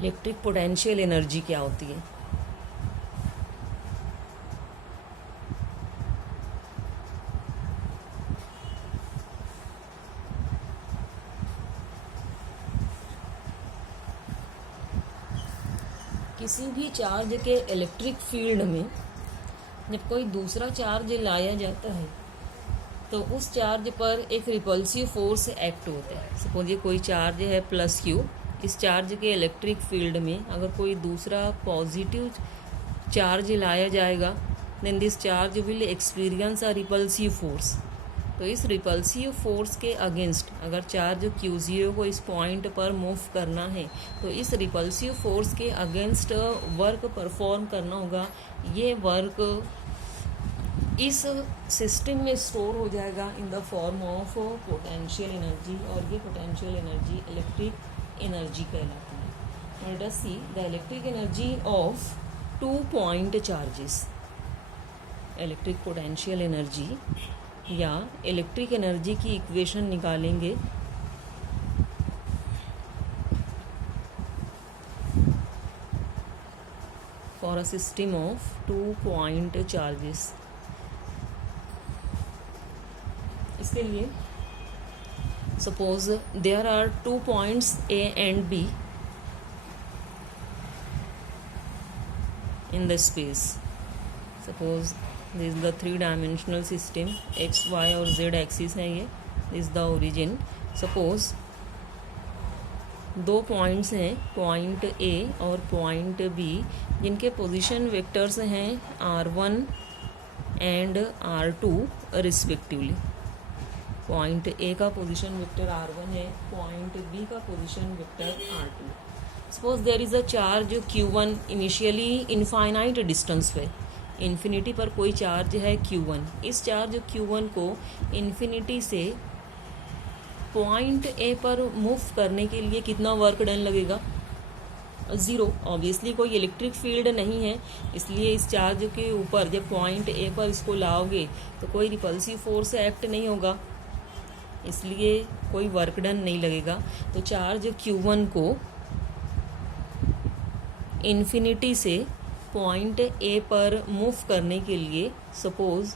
Electric potential energy क्या होती है? किसी भी चार्ज के इलेक्ट्रिक फील्ड में जब कोई दूसरा चार्ज लाया जाता है तो उस चार्ज पर एक रिपल्सिव फोर्स एक्ट होता है। सपोज ये कोई चार्ज है प्लस क्यू, इस चार्ज के इलेक्ट्रिक फील्ड में अगर कोई दूसरा पॉजिटिव चार्ज लाया जाएगा then this charge will experience a repulsive force. तो इस रिपल्सिव फोर्स के अगेंस्ट अगर चार्ज Q0 को इस पॉइंट पर मूव करना है तो इस रिपल्सिव फोर्स के अगेंस्ट वर्क परफॉर्म करना होगा। ये वर्क इस सिस्टम में स्टोर हो जाएगा in the form of potential energy, और ये पोटेंशियल एनर्जी इलेक्ट्रिक एनर्जी कहलाती है। Let us see the electric energy of 2 point charges. Electric potential energy या इलेक्ट्रिक एनर्जी की इक्वेशन निकालेंगे for a system of 2 point charges. इसके लिए suppose there are 2 points A and B in the space. Suppose this is the 3-dimensional system, x, y और z axis है ये, this is the origin. Suppose 2 points हैं, point A और point B, जिनके position vectors हैं r1 and r2 respectively. Point A का position vector r1 है, point B का position vector r2। Suppose there is a charge Q1 initially infinite distance पे, infinity पर कोई चार्ज है Q1। इस चार्ज Q1 को इन्फिनिटी से पॉइंट A पर मूव करने के लिए कितना वर्क डन लगेगा? 0। ऑब्वियसली कोई इलेक्ट्रिक फील्ड नहीं है, इसलिए इस चार्ज के ऊपर जब पॉइंट A पर इसको लाओगे तो कोई रिपल्सिव फोर्स एक्ट नहीं होगा, इसलिए कोई वर्क डन नहीं लगेगा। तो चार्ज Q1 को इन्फिनिटी से पॉइंट A पर मूव करने के लिए सपोज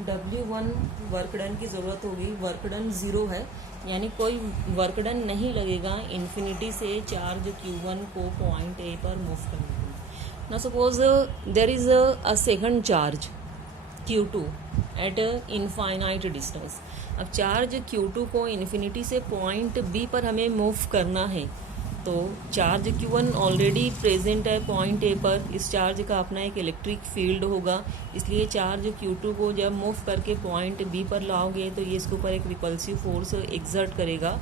W1 वर्क डन की ज़रूरत होगी। वर्क डन 0 है, यानी कोई वर्क डन नहीं लगेगा इन्फिनिटी से चार्ज Q1 को पॉइंट A पर मूव करने के लिए। ना suppose there is a second charge Q2 at infinite distance. अब चार्ज Q2 को इन्फिनिटी से पॉइंट B पर हमें मूव करना है, तो चार्ज Q1 ऑलरेडी प्रेजेंट है पॉइंट A पर, इस चार्ज का अपना एक इलेक्ट्रिक फील्ड होगा, इसलिए चार्ज Q2 को जब मूव करके पॉइंट B पर लाओगे तो ये इसके ऊपर एक रिपल्सिव फोर्स एक्सर्ट करेगा।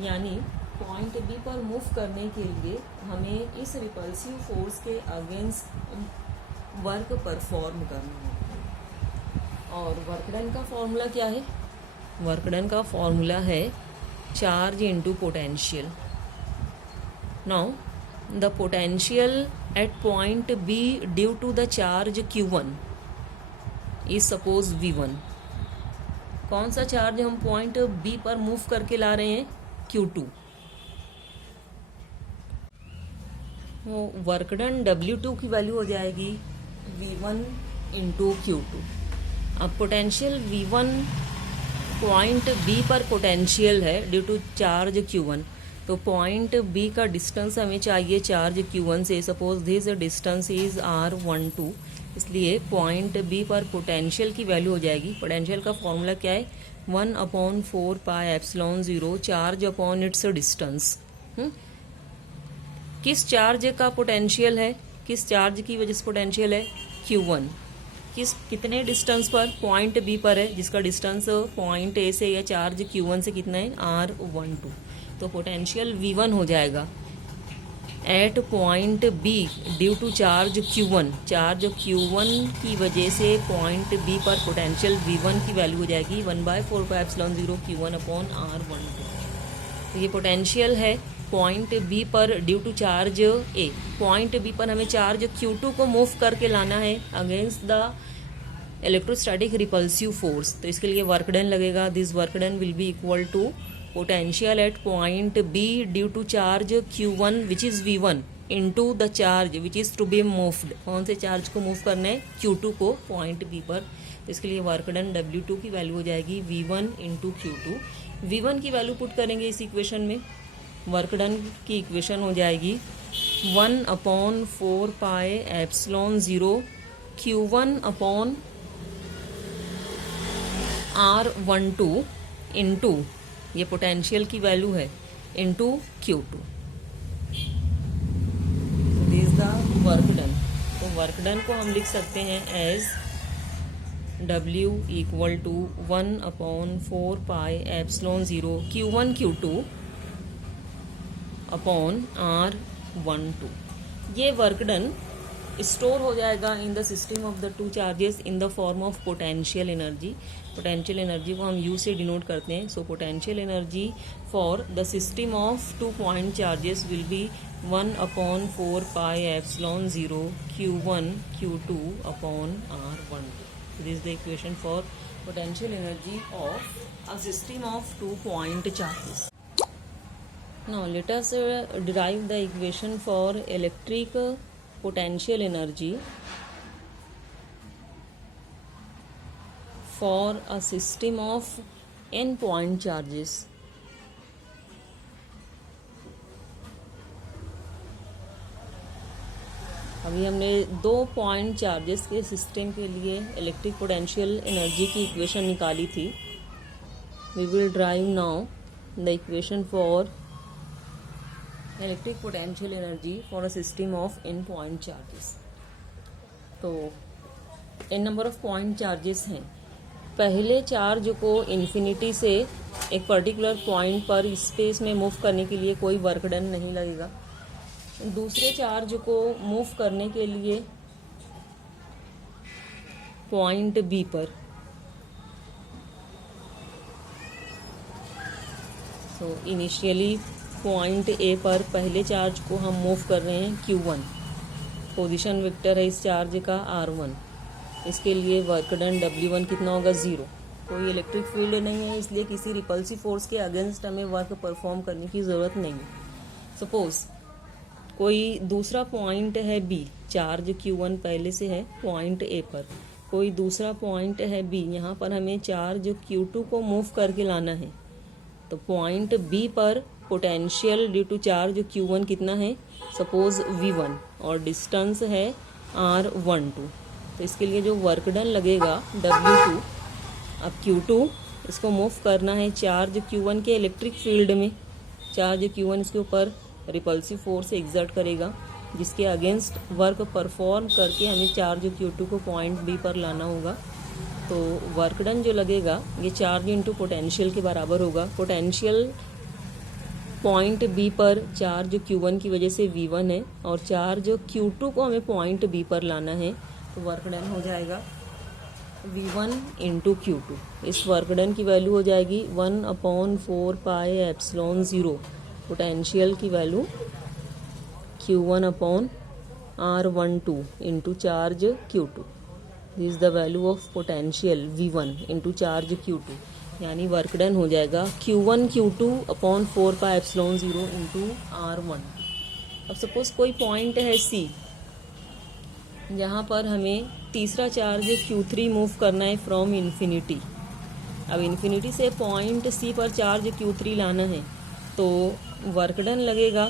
यानी पॉइंट B पर मूव करने के लिए हमें इस रिपल्सिव फोर्स के अगेंस्ट वर्क परफॉर्म करना है। और वर्क डन का फॉर्मूला क्या है? वर्क डन का फॉर्मूला है charge into potential. Now the potential at point B due to the charge Q1 is suppose V1। कौन सा चार्ज हम पॉइंट B पर मूव करके ला रहे हैं? Q2। वो वर्क डन W2 की वैल्यू हो जाएगी V1 इंटू Q2। अब पोटेंशियल V1 पॉइंट B पर पोटेंशियल है ड्यू टू चार्ज Q1, तो पॉइंट B का डिस्टेंस हमें चाहिए चार्ज Q1 से। Suppose this distance is R12, इसलिए पॉइंट B पर पोटेंशियल की वैल्यू हो जाएगी। पोटेंशियल का फॉर्मूला क्या है? 1/4πε0 चार्ज अपॉन इट्स डिस्टेंस। किस चार्ज का पोटेंशियल है? किस चार्ज की वजह से पोटेंशियल है? Q1। कितने डिस्टेंस पर? पॉइंट B पर है, जिसका डिस्टेंस पॉइंट A से या चार्ज Q1 से कितना है? R12। तो पोटेंशियल V1 हो जाएगा at point B due to charge Q1। Charge Q1 की वजह से पॉइंट B पर पोटेंशियल V1 की वैल्यू हो जाएगी 1/4πε0 Q1 अपॉन R12। तो ये पोटेंशियल है पॉइंट B पर due to charge A। Point B पर हमें चार्ज Q2 को मूव करके लाना है against the electrostatic repulsive force, तो इसके लिए वर्क डन लगेगा। This work done will be equal to potential at point B due to charge Q1 which is V1 into the charge which is to be moved. कौन से charge को move करना है? Q2 को point B पर. तो इसके लिए वर्क डन W2 की वैल्यू हो जाएगी V1 इंटू Q2. V1 की वैल्यू पुट करेंगे इस इक्वेशन में. वर्क डन की इक्वेशन हो जाएगी 1/4 pi epsilon 0 Q1 upon R12 into, ये पोटेंशियल की वैल्यू है, into Q2. This the work done. तो वर्क डन को हम लिख सकते हैं as W equal to 1/4 pi epsilon 0 Q1 Q2 upon R12. ये वर्क डन स्टोर हो जाएगा in the system of the two charges in the form of potential energy. Potential energy को हम यू से डिनोट करते हैं. So potential energy for the system of 2 point charges will be 1/4 pi epsilon 0 Q1 Q2 upon R12. This is the equation for potential energy of a system of 2 point charges. Now let us derive the equation for electric potential energy for a system of n point charges. अभी हमने 2 point charges के system के लिए electric potential energy की equation निकाली थी. We will derive now the equation for electric potential energy for a system of n point charges. तो n number of point charges हैं. पहले चार्ज को इन्फिनिटी से एक पर्टिकुलर पॉइंट पर स्पेस में मूव करने के लिए कोई वर्क डन नहीं लगेगा. दूसरे चार्ज को मूव करने के लिए पॉइंट B पर, तो इनिशियली पॉइंट A पर पहले चार्ज को हम मूव कर रहे हैं Q1. पोजीशन वेक्टर है इस चार्ज का R1. इसके लिए वर्क डन W1 कितना होगा? 0. कोई इलेक्ट्रिक फील्ड नहीं है, इसलिए किसी रिपल्सिव फोर्स के अगेंस्ट हमें वर्क परफॉर्म करने की ज़रूरत नहीं है. सपोज कोई दूसरा पॉइंट है B, चार्ज Q1 पहले से है पॉइंट A पर. कोई दूसरा पॉइंट है B, यहाँ पर हमें चार्ज Q2 को मूव करके लाना है. तो पॉइंट B पर potential due to charge Q1 कितना है? सपोज V1 और डिस्टेंस है R12. तो इसके लिए जो वर्क डन लगेगा W2. अब Q2 इसको मूव करना है चार्ज Q1 के इलेक्ट्रिक फील्ड में. चार्ज Q1 इसके ऊपर रिपल्सिव फोर्स एक्सर्ट करेगा, जिसके अगेंस्ट वर्क परफॉर्म करके हमें चार्ज Q2 को पॉइंट B पर लाना होगा. तो वर्क डन जो लगेगा ये चार्ज इंटू पोटेंशियल के बराबर होगा. पोटेंशियल पॉइंट B पर चार्ज Q1 की वजह से V1 है और चार्ज Q2 को हमें पॉइंट B पर लाना है. तो वर्क डन हो जाएगा V1 इंटू Q2. इस वर्क डन की वैल्यू हो जाएगी 1/4 पाई एप्सिलॉन 0. पोटेंशियल की value Q1 upon R12 into charge Q2. This is the value of potential V1 into charge Q2. यानी वर्क डन हो जाएगा Q1 Q2 अपॉन 4 पाई epsilon 0 into R1. अब suppose कोई point है C, जहाँ पर हमें तीसरा चार्ज Q3 मूव करना है फ्रॉम इन्फिनिटी. अब इन्फिनिटी से पॉइंट C पर चार्ज Q3 लाना है. तो वर्क डन लगेगा,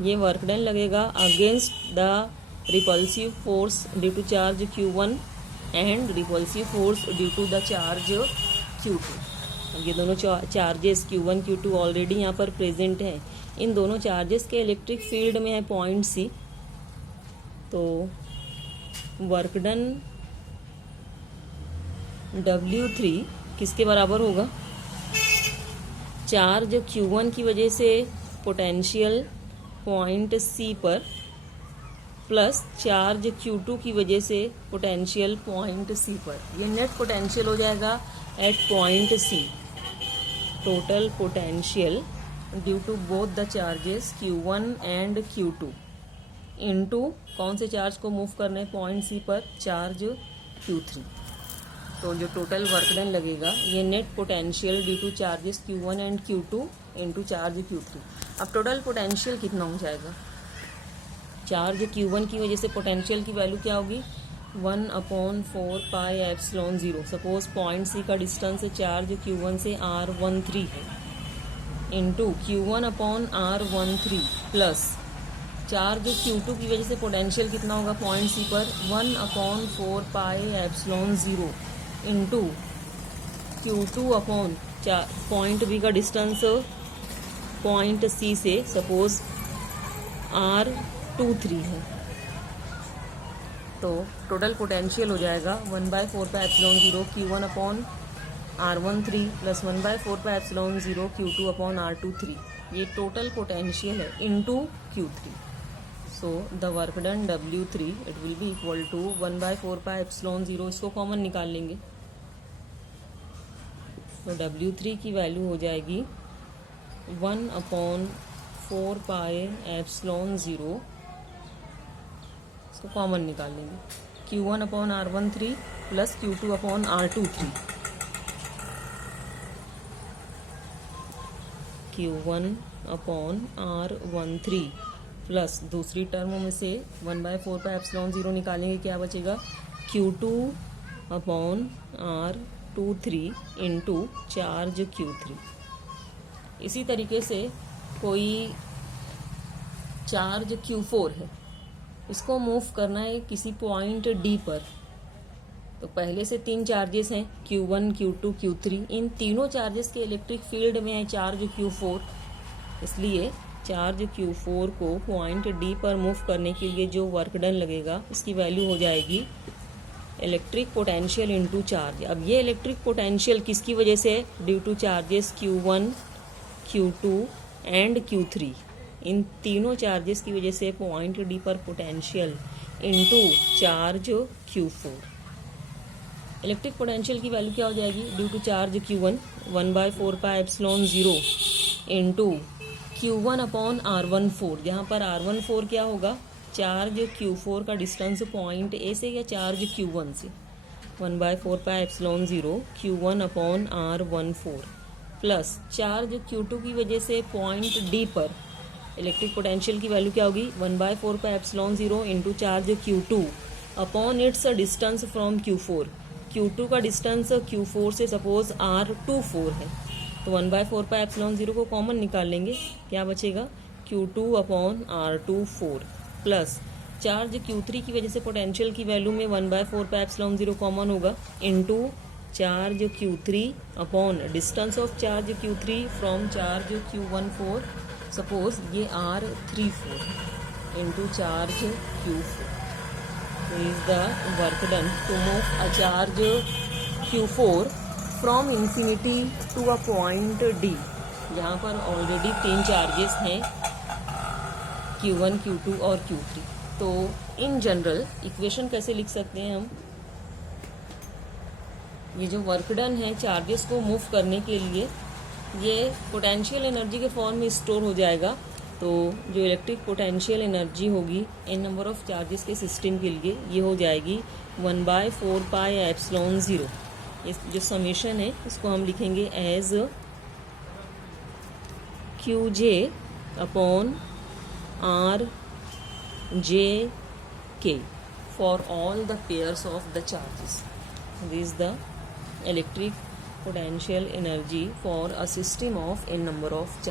ये वर्क डन लगेगा against the repulsive force due to charge Q1 and repulsive force due to the charge Q2. ये दोनों चार्जेस Q1 Q2 ऑलरेडी यहाँ पर प्रेजेंट हैं. इन दोनों चार्जेस के इलेक्ट्रिक फील्ड में है पॉइंट C. तो वर्क डन W3 किसके बराबर होगा? चार्ज Q1 की वजह से पोटेंशियल पॉइंट C पर प्लस चार्ज Q2 की वजह से पोटेंशियल पॉइंट C पर. ये नेट पोटेंशियल हो जाएगा at point C. Total potential due to both the charges Q1 and Q2 into कौन से चार्ज को मूव करने पॉइंट C पर? Charge Q3. तो जो टोटल वर्क डन लगेगा ये net potential due to charges Q1 and Q2 into charge Q3। अब टोटल पोटेंशियल कितना हो जाएगा? चार्ज Q1 की वजह से पोटेंशियल की वैल्यू क्या होगी? 1/4 pi epsilon 0। Suppose point C का डिस्टेंस चार्ज Q1 से R13 है, into Q1/R13 plus charge Q2 की वजह से पोटेंशियल कितना होगा पॉइंट सी पर? 1/4 pi epsilon 0 into Q2 point B का डिस्टेंस पॉइंट सी से सपोज R23 है। तो टोटल पोटेंशियल हो जाएगा 1/4 pi epsilon 0 Q1/R13 plus 1/4 pi epsilon 0 Q2/R23। ये टोटल पोटेंशियल है into Q3। So the work done W3 it will be equal to 1/4 pi epsilon 0। इसको common निकाल लेंगे तो W3 की वैल्यू हो जाएगी 1/4 पाई एप्सिलॉन 0। इसको कॉमन निकाल लेंगे Q1/R13 plus Q2/R23। Q1/R13 plus दूसरी टर्म में से 1/4 पाई एप्सिलॉन 0 निकालेंगे, क्या बचेगा? Q2/R23 into charge Q3। इसी तरीके से कोई चार्ज Q4 है, इसको मूव करना है किसी पॉइंट D पर। तो पहले से 3 चार्जेस हैं Q1, Q2, Q3। इन तीनों चार्जेस के इलेक्ट्रिक फील्ड में है चार्ज Q4, इसलिए चार्ज Q4 को पॉइंट D पर मूव करने के लिए जो वर्क डन लगेगा इसकी वैल्यू हो जाएगी इलेक्ट्रिक पोटेंशियल इनटू चार्ज। अब ये इलेक्ट्रिक पोटेंशियल किसकी वजह से? Due to charges Q1, Q2 and Q3। इन तीनों चार्जेस की वजह से पॉइंट D पर potential into charge Q4। Electric potential की वैल्यू क्या हो जाएगी? Due to charge Q1 1/4 pi epsilon 0 into Q1/R14, जहाँ पर R14 क्या होगा? चार्ज Q4 का डिस्टेंस पॉइंट A से या चार्ज Q1 से। 1/4 pi epsilon 0 Q1/R14 plus charge Q2 की वजह से पॉइंट D पर इलेक्ट्रिक पोटेंशियल की वैल्यू क्या होगी? 1/4 pi epsilon 0 into charge Q2 upon its distance from Q4। Q2 का डिस्टेंस Q4 से सपोज R24 है, तो 1/4 पाई एप्सिलॉन 0 को कॉमन निकाल लेंगे, क्या बचेगा? Q2/R24 प्लस चार्ज Q3 की वजह से पोटेंशियल की वैल्यू में 1/4 पाई एप्सिलॉन 0 कॉमन होगा into charge Q3 upon distance of charge Q3 from charge Q14, suppose ये R34 into charge Q4। is the work done to move a charge Q4 from infinity to a point D। यहाँ पर already 3 charges हैं Q1, Q2 और Q3। तो in general equation कैसे लिख सकते हैं हम? ये जो वर्क डन है चार्जेस को मूव करने के लिए, ये पोटेंशियल एनर्जी के फॉर्म में स्टोर हो जाएगा। तो जो इलेक्ट्रिक पोटेंशियल एनर्जी होगी n नंबर ऑफ चार्जेस के सिस्टम के लिए, ये हो जाएगी 1/4 पाई एप्सिलॉन 0। इस जो समेशन है इसको हम लिखेंगे as QJ/RJK for all the pairs of the charges. This is the electric potential energy for a system of n number of charges.